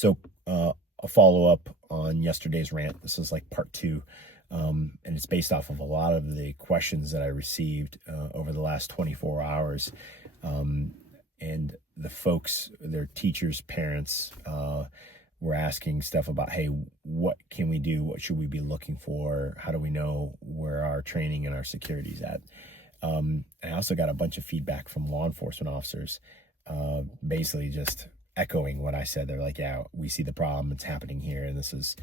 So a follow-up on yesterday's rant. This is like part two, and it's based off of a lot of the questions that I received over the last 24 hours. And the folks, their teachers, parents, were asking stuff about, hey, what can we do? What should we be looking for? How do we know where our training and our security is at? I also got a bunch of feedback from law enforcement officers, basically just echoing what I said. They're like, yeah, we see the problem. It's happening here. And this is,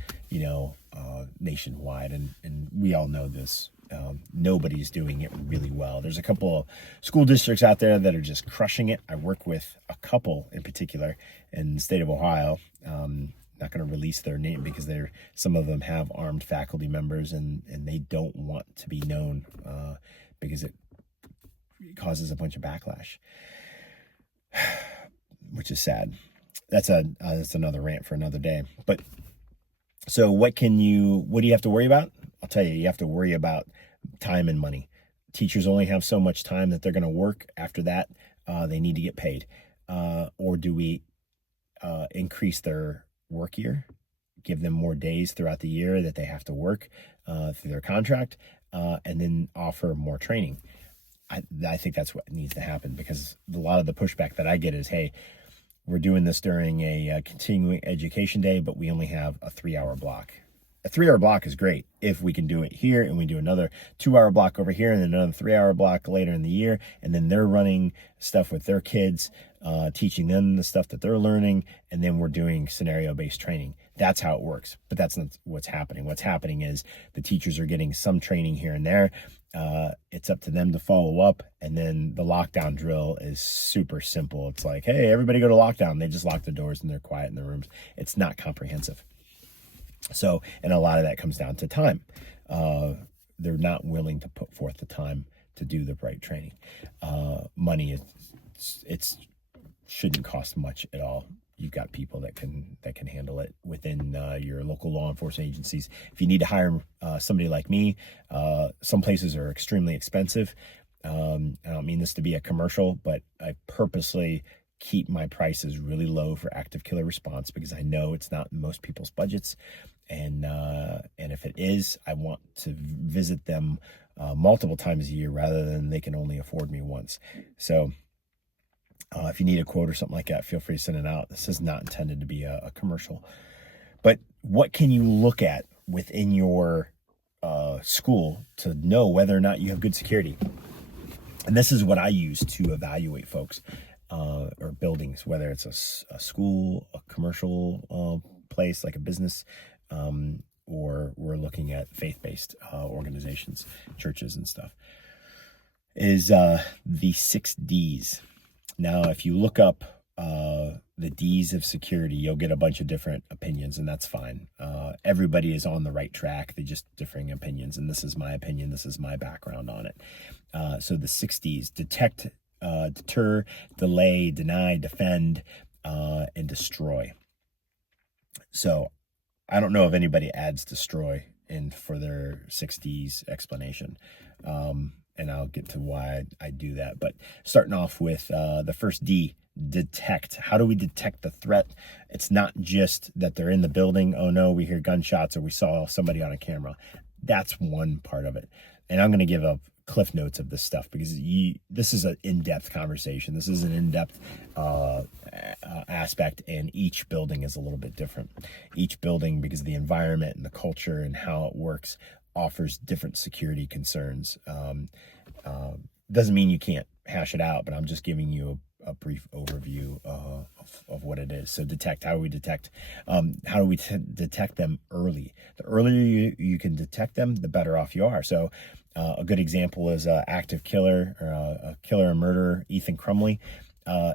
nationwide. And we all know this. Nobody's doing it really well. There's a couple of school districts out there that are just crushing it. I work with a couple in particular in the state of Ohio. Not going to release their name because some of them have armed faculty members and they don't want to be known because it causes a bunch of backlash, which is sad. That's another rant for another day. But so what do you have to worry about? I'll tell you, you have to worry about time and money. Teachers only have so much time that they're going to work. After that, they need to get paid. Or do we increase their work year, give them more days throughout the year that they have to work through their contract, and then offer more training? I think that's what needs to happen, because a lot of the pushback that I get is, hey, we're doing this during a continuing education day, but we only have a 3-hour block. A 3-hour block is great if we can do it here and we do another 2-hour block over here and then another 3-hour block later in the year. And then they're running stuff with their kids, teaching them the stuff that they're learning. And then we're doing scenario-based training. That's how it works. But that's not what's happening. What's happening is the teachers are getting some training here and there. It's up to them to follow up. And then the lockdown drill is super simple. It's like, hey, everybody go to lockdown. They just lock the doors and they're quiet in their rooms. It's not comprehensive. So, and a lot of that comes down to time. They're not willing to put forth the time to do the right training. Money, it shouldn't cost much at all. You've got people that can handle it within your local law enforcement agencies. If you need to hire somebody like me, some places are extremely expensive. I don't mean this to be a commercial, but I purposely keep my prices really low for active killer response because I know it's not in most people's budgets. And if it is, I want to visit them multiple times a year rather than they can only afford me once. So if you need a quote or something like that, feel free to send it out. This is not intended to be a commercial. But what can you look at within your school to know whether or not you have good security? And this is what I use to evaluate folks or buildings, whether it's a school, a commercial place like a business, or we're looking at faith-based organizations, churches and stuff, is the 6 Ds. Now, if you look up the Ds of security, you'll get a bunch of different opinions, and that's fine. Everybody is on the right track. They're just differing opinions, and this is my opinion. This is my background on it. So the 6 Ds: detect, deter, delay, deny, defend, and destroy. So I don't know if anybody adds destroy in for their 6 Ds explanation. And I'll get to why I do that. But starting off with the first D, detect. How do we detect the threat? It's not just that they're in the building. Oh no, we hear gunshots or we saw somebody on a camera. That's one part of it. And I'm going to give a cliff notes of this stuff because this is an in-depth conversation. This is an in-depth aspect, and each building is a little bit different. Each building, because of the environment and the culture and how it works, offers different security concerns. Doesn't mean you can't hash it out, but I'm just giving you a brief overview of what it is. So detect, how do we detect? How do we detect them early? The earlier you can detect them, the better off you are. So a good example is active killer, or a killer and murderer, Ethan Crumley.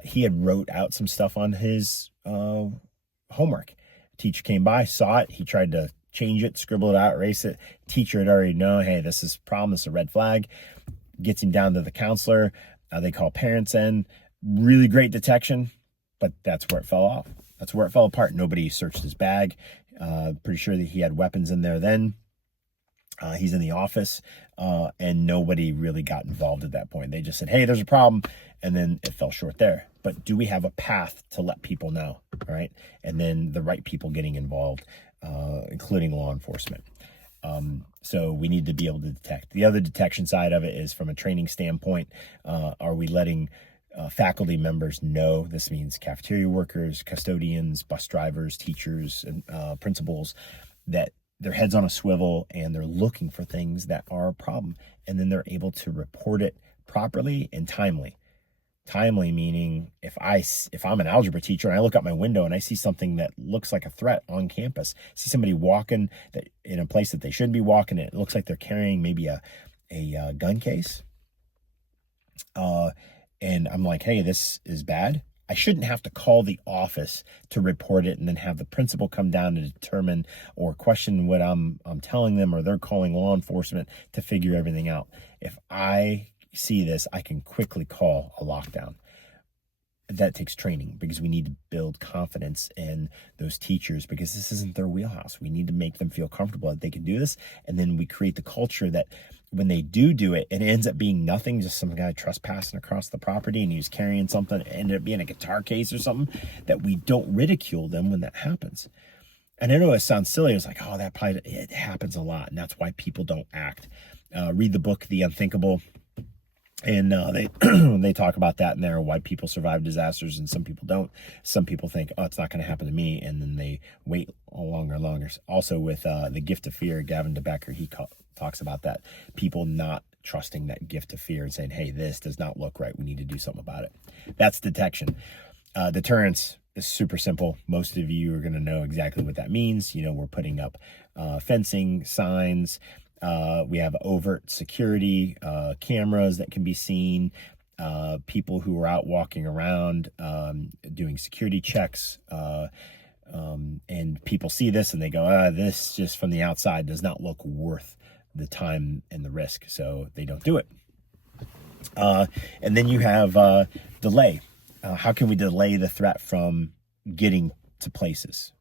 He had wrote out some stuff on his homework. Teacher came by, saw it. He tried to change it, scribble it out, erase it. Teacher had already known, hey, this is a problem, this is a red flag. Gets him down to the counselor. They call parents in. Really great detection, but that's where it fell off. That's where it fell apart. Nobody searched his bag. Pretty sure that he had weapons in there then. He's in the office, and nobody really got involved at that point. They just said, hey, there's a problem, and then it fell short there. But do we have a path to let people know? all right? And then the right people getting involved, including law enforcement. So we need to be able to detect. The other detection side of it is from a training standpoint. Are we letting faculty members know? This means cafeteria workers, custodians, bus drivers, teachers, and principals, that their head's on a swivel and they're looking for things that are a problem, and then they're able to report it properly and timely. Timely meaning if I'm an algebra teacher and I look out my window and I see something that looks like a threat on campus, see somebody walking that in a place that they shouldn't be walking, it looks like they're carrying maybe a gun case, and I'm like, hey, this is bad. I shouldn't have to call the office to report it and then have the principal come down to determine or question what I'm telling them, or they're calling law enforcement to figure everything out. If I see this, I can quickly call a lockdown. That takes training, because we need to build confidence in those teachers, because this isn't their wheelhouse. We need to make them feel comfortable that they can do this, and then we create the culture that when they do it, it ends up being nothing, just some guy trespassing across the property and he was carrying something, it ended up being a guitar case or something, that we don't ridicule them when that happens. And I know it sounds silly. It's like, oh, it happens a lot, and that's why people don't act. Read the book, The Unthinkable. And they talk about that in there, why people survive disasters and some people don't. Some people think, oh, it's not going to happen to me, and then they wait longer and longer. Also with The Gift of Fear, Gavin DeBecker, he talks about that. People not trusting that gift of fear and saying, hey, this does not look right. We need to do something about it. That's detection. Deterrence is super simple. Most of you are going to know exactly what that means. We're putting up fencing, signs. We have overt security, cameras that can be seen, people who are out walking around, doing security checks, and people see this and they go, this just from the outside does not look worth the time and the risk, so they don't do it. And then you have delay. How can we delay the threat from getting to places?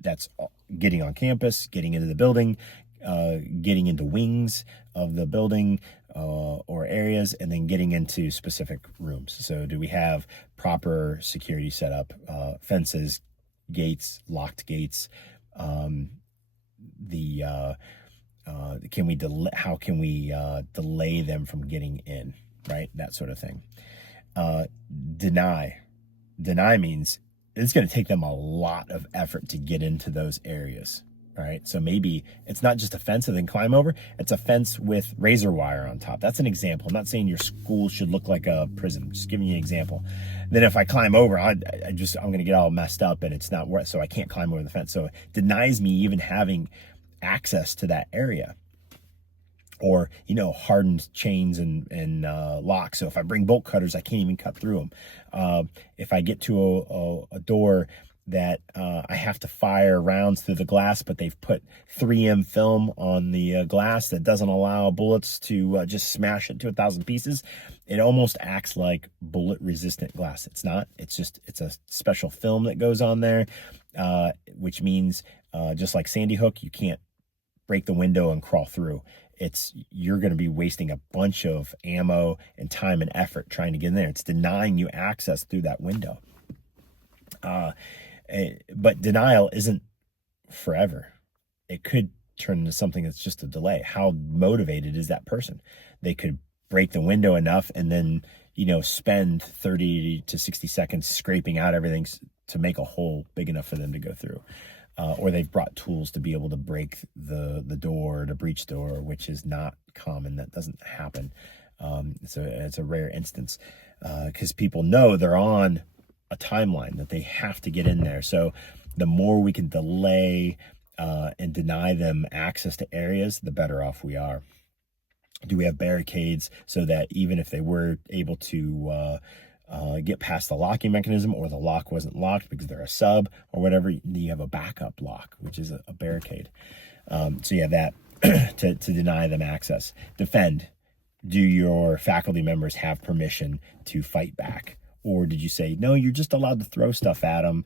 That's getting on campus, getting into the building, getting into wings of the building or areas, and then getting into specific rooms. So do we have proper security set up, fences, gates, locked gates? How can we delay them from getting in, right? That sort of thing. Deny means it's going to take them a lot of effort to get into those areas. All right, so maybe it's not just a fence and then climb over. It's a fence with razor wire on top. That's an example. I'm not saying your school should look like a prison. I'm just giving you an example. Then if I climb over, I'm going to get all messed up, and it's not worth. So I can't climb over the fence. So it denies me even having access to that area. Or hardened chains and locks. So if I bring bolt cutters, I can't even cut through them. If I get to a door that I have to fire rounds through the glass, but they've put 3M film on the glass that doesn't allow bullets to just smash it to 1,000 pieces. It almost acts like bullet resistant glass. It's not. It's a special film that goes on there, which means just like Sandy Hook, you can't break the window and crawl through. You're going to be wasting a bunch of ammo and time and effort trying to get in there. It's denying you access through that window. But denial isn't forever. It could turn into something that's just a delay. How motivated is that person? They could break the window enough and then, spend 30 to 60 seconds scraping out everything to make a hole big enough for them to go through. Or they've brought tools to be able to break the door, the breech door, which is not common. That doesn't happen. It's a rare instance because people know they're on a timeline that they have to get in there. So the more we can delay and deny them access to areas, the better off we are. Do we have barricades so that even if they were able to get past the locking mechanism, or the lock wasn't locked because they're a sub or whatever, you have a backup lock, which is a barricade. So you have that to deny them access. Defend. Do your faculty members have permission to fight back? Or did you say, no, you're just allowed to throw stuff at them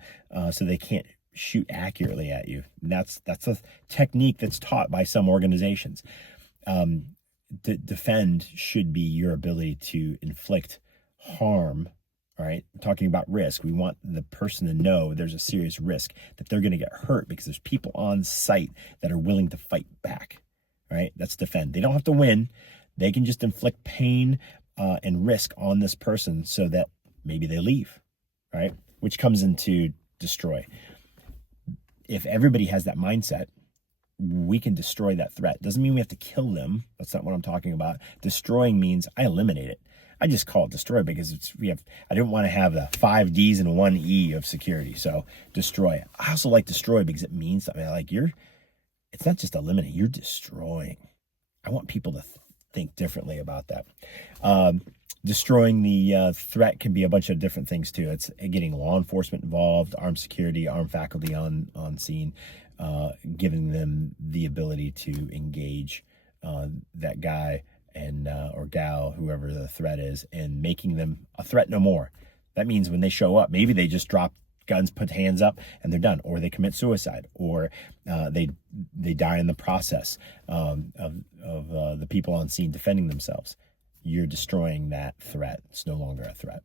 so they can't shoot accurately at you? And that's a technique that's taught by some organizations. Defend should be your ability to inflict harm, All right. We're talking about risk. We want the person to know there's a serious risk that they're going to get hurt because there's people on site that are willing to fight back. All right. That's defend. They don't have to win. They can just inflict pain and risk on this person so that maybe they leave. Right. Which comes into destroy. If everybody has that mindset, we can destroy that threat. Doesn't mean we have to kill them. That's not what I'm talking about. Destroying means I eliminate it. I just call it destroy because I didn't want to have the 5 D's and 1 E of security. So destroy. I also like destroy because it means something. Like it's not just eliminate, you're destroying. I want people to think differently about that. Destroying the threat can be a bunch of different things too. It's getting law enforcement involved, armed security, armed faculty on scene, giving them the ability to engage that guy and or gal, whoever the threat is, and making them a threat no more. That means when they show up, maybe they just drop guns, put hands up, and they're done, or they commit suicide, or they die in the process of the people on scene defending themselves. You're destroying that threat. It's no longer a threat.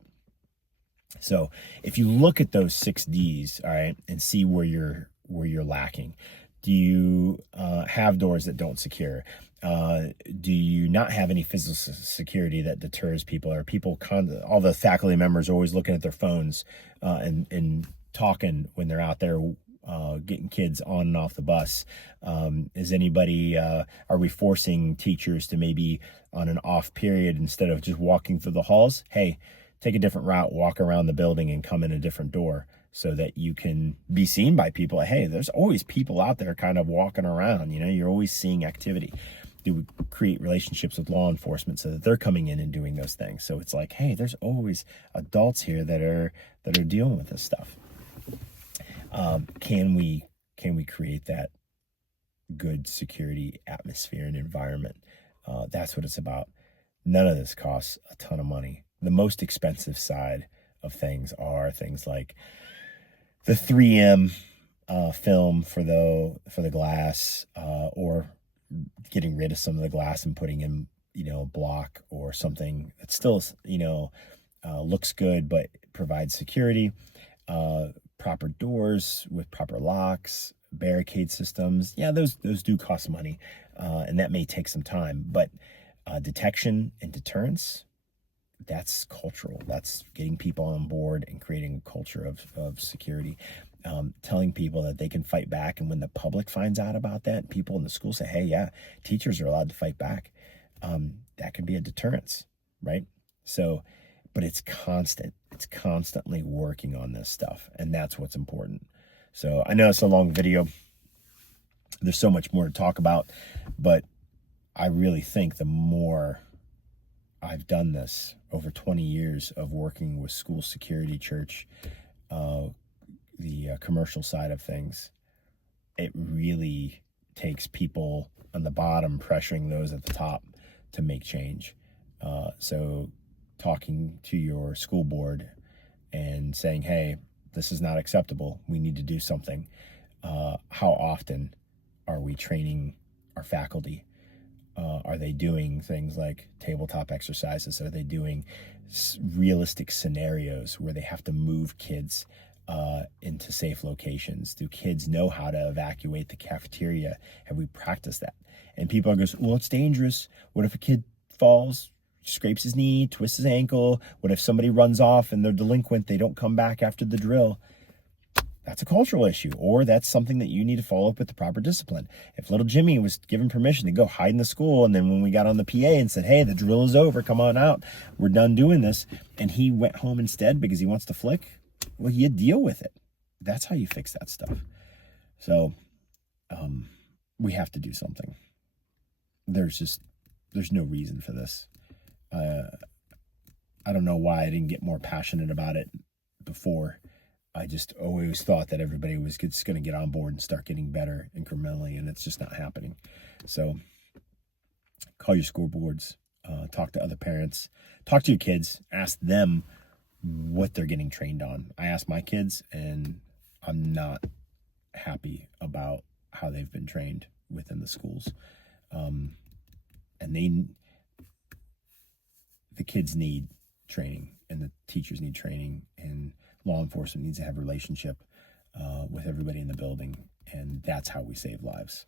So if you look at those 6 D's, all right, and see where you're lacking. Do you have doors that don't secure? Do you not have any physical security that deters people? Or people, all the faculty members are always looking at their phones and talking when they're out there getting kids on and off the bus? Is anybody, are we forcing teachers to maybe on an off period, instead of just walking through the halls, hey, take a different route, walk around the building and come in a different door so that you can be seen by people? Hey, there's always people out there kind of walking around, you're always seeing activity. Do we create relationships with law enforcement so that they're coming in and doing those things? So it's like, hey, there's always adults here that are dealing with this stuff. Can we create that good security atmosphere and environment? That's what it's about. None of this costs a ton of money. The most expensive side of things are things like the 3M film for the glass, or getting rid of some of the glass and putting in a block or something that still looks good but provides security. Proper doors with proper locks, barricade systems. Yeah, those do cost money, and that may take some time. But detection and deterrence, that's cultural. That's getting people on board and creating a culture of security. Telling people that they can fight back, and when the public finds out about that, people in the school say, hey, yeah, teachers are allowed to fight back. That can be a deterrence, right? So, but it's constant. It's constantly working on this stuff, and that's what's important. So I know it's a long video. There's so much more to talk about, but I really think the more I've done this over 20 years of working with school security, church, the commercial side of things, it really takes people on the bottom pressuring those at the top to make change. So talking to your school board and saying, hey, this is not acceptable. We need to do something. How often are we training our faculty? Are they doing things like tabletop exercises? Are they doing realistic scenarios where they have to move kids into safe locations? Do kids know how to evacuate the cafeteria? Have we practiced that? And people are going, well, it's dangerous. What if a kid falls, scrapes his knee, twists his ankle? What if somebody runs off and they're delinquent, they don't come back after the drill? That's a cultural issue, or that's something that you need to follow up with the proper discipline. If little Jimmy was given permission to go hide in the school, and then when we got on the PA and said, hey, the drill is over, come on out, we're done doing this, and he went home instead because he wants to flick, well, you deal with it. That's how you fix that stuff. So we have to do something. There's no reason for this. I don't know why I didn't get more passionate about it before. I just always thought that everybody was just going to get on board and start getting better incrementally, and it's just not happening. So call your school boards, talk to other parents, talk to your kids, ask them what they're getting trained on. I asked my kids, and I'm not happy about how they've been trained within the schools. And the kids need training, and the teachers need training, and law enforcement needs to have a relationship with everybody in the building, and that's how we save lives.